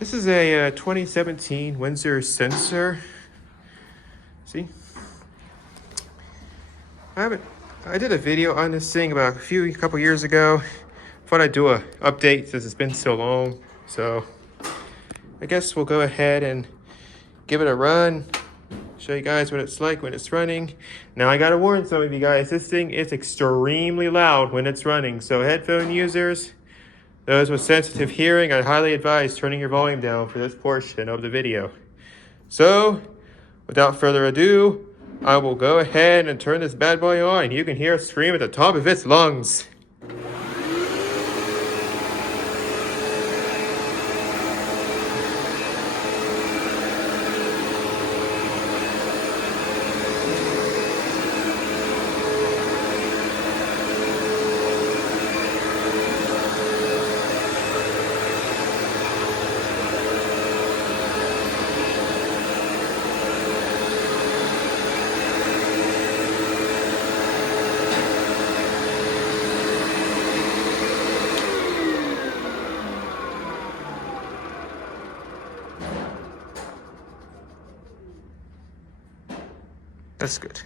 This is a 2017 Windsor Sensir. See? I did a video on this thing about a couple years ago. Thought I'd do a update since it's been so long. So I guess we'll go ahead and give it a run. Show you guys what it's like when it's running. Now I gotta warn some of you guys, this thing is extremely loud when it's running. So headphone users, those with sensitive hearing, I highly advise turning your volume down for this portion of the video. So, without further ado, I will go ahead and turn this bad boy on. You can hear it scream at the top of its lungs. That's good.